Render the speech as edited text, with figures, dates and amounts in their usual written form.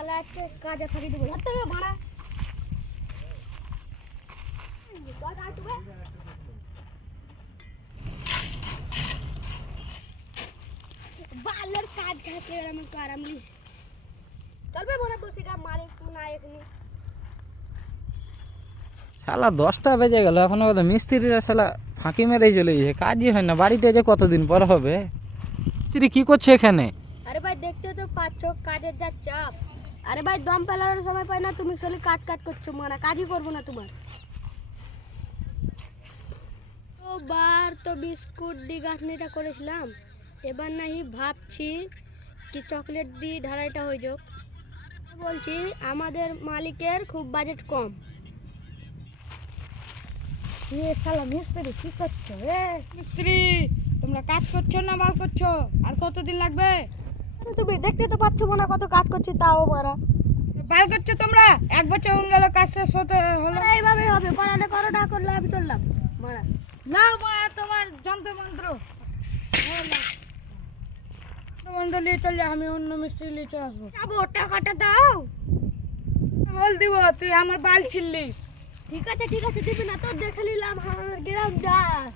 তাহলে আজকে কাজে থাকি দেবো ধরতে হবে মারা বালের কাজ থাকলে আমি একটু আরামলি চলবে মনে বসে গা মালিক না এখানে শালা 10টা বেজে গেল এখনো তো মিস্ত্রিরা শালা ফাঁকি মেরেই চলে গেছে, কাজই হয় না। বাড়িতে যে কতদিন পর হবে। মিস্ত্রি কি করছে এখানে? আরে ভাই দেখতে তো পাচ্ছ কাজের যা চাপ। আরে ভাই দম ফেলার সময় পাই না, তুমি খালি কাজ কাজ করছো, মানে কাজই করবো না তোমার। তো বার তো বিস্কুট দিয়ে গাঁথনিটা করেছিলাম, এবার নাহি ভাবছি কি চকলেট দিয়ে ঢালাইটা হয়ে যাক। বলছি আমাদের মালিকের খুব বাজেট কম। শালা মিস্ত্রি কি করছো? মিস্ত্রি তোমরা কাজ করছো না বাল করছো? আর কতদিন লাগবে? তুমি দেখতে তো পাচ্ছ না কত কাজ করছি, তাও মারা বাল করছো তোমরা? 1 বছর হয়ে গেল কাজ শেষ হতে হলো। এইভাবে হবে, পড়ালে করো না করলে আমি চললাম মারা। নাও মা তোমার যন্ত্র মন্ত্র মন্ত্র নিয়ে চল যা, আমি অন্য মিস্ত্রি নিয়ে চলে আসবো। যাবো, টাকাটা দাও। বল দিব তুই আমার বাল ছিললিস। ঠিক আছে দিবি না তো, দেখে নিলাম আমার গ্রাম যাস।